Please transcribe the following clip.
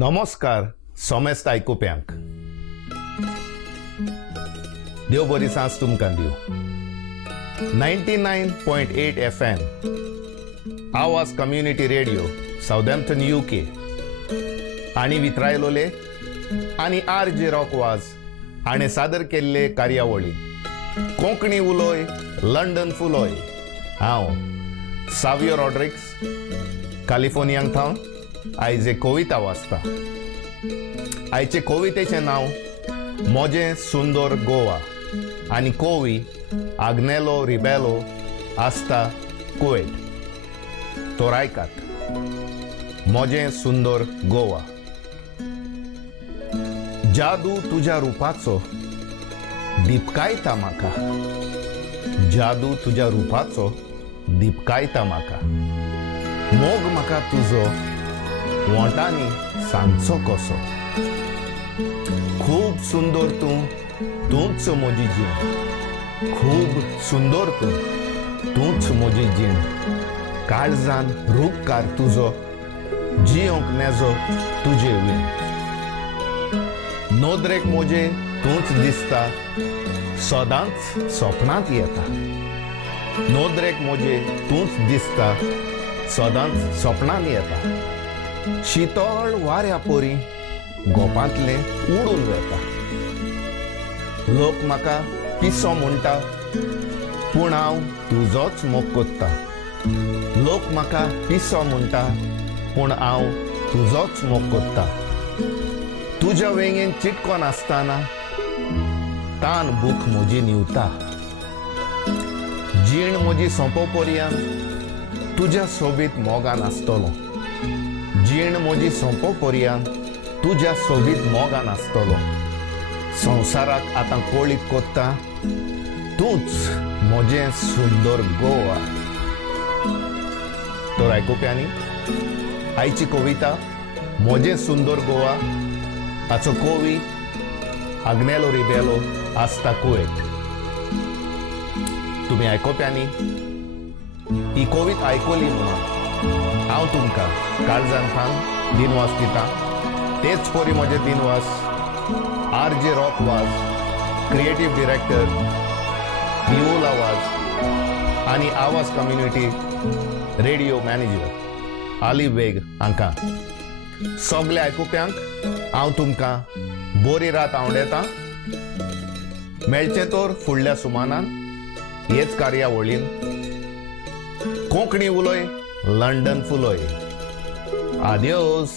नमस्कार सोमेस्त आयकुप्यांक. देव बरी सांज तुमकां दिव. 99.8 FM आवाज कम्युनिटी रेडिओ साउथहॅम्प्टन UK आणि वितरायलोले आणि RJ रॉकवाज हाणें सादर केल्ले कार्यावळी कोंकणी उलोय लंडन फुलोय. हांव सावियो रॉड्रिक्स कॅलिफोर्नियांत थावन आयज एक कविता वाचता. आयचे कवितेचें नांव मोजें सुंदर गोवा आनी कवी आग्नेलो रिबेलो आस्ता कुवेट. तो रायकात. मोजें सुंदर गोवा. जादू तुज्या रुपाचो दिपकायता म्हाका. जादू तुज्या रुपाचो दिपकायता म्हाका. मोग म्हाका तुजो वोंटांनी सांगचो कसो. खूब सुंदर तूंच म्हजी जीण. खूब सुंदर तूंच म्हजी जीण. काळजान रूपकार तुजो जियोंक नेजो तुजे वीण. नोदरेक म्हजे तूंच दिसता सदांच सपनांत येता. नोदरेक म्हजे तूंच दिसता सदांच सपनांत येता. शीतळ वाऱ्या पोरी गोपांतले उडून वेता. लोक म्हाका पिसो म्हणटा पूण हांव तुजोच मोग कोत्ता. लोक म्हाका पिसो म्हणटा पूण हांव तुजोच मोग कोत्ता. तुज्या वेंगेन चिटकोन आसतना तान भूक म्हजी निवता. जीण म्हजी सोंपो पर्यंत तुज्या सोबीत मोगान आसतलो. जीण म्हजी सोंपो पर्यंत तुज्या सोबीत मोगान आसतलो. संवसाराक आतां कोळीक कोत्ता तूंच म्हजें सुंदर गोवा. तर आयकुप्यांनी आयची कविता मोजें सुंदर गोवा हाचो कवी आग्नेलो रिबेलो आस्ता कुवेट. तुमी आयकुप्यांनी ही कविता आयकली म्हणून हांव तुमकां काळजांतल्यान दिनवास दितां. तेच परी म्हजे दिनवास RJ रॉकवाज, क्रिएटिव्ह डिरेक्टर विओला वाज आनी आवाज कम्युनिटी रेडिओ मॅनेजर आलिव वेग हांकां. सगल्या आयकुप्यांक हांव तुमकां बरी रात आवडेतां. मेळचें तर फुडल्या सुमानान हेच कार्यावळीन. कोंकणी उलोय लंडन फुलोय. आदियोस.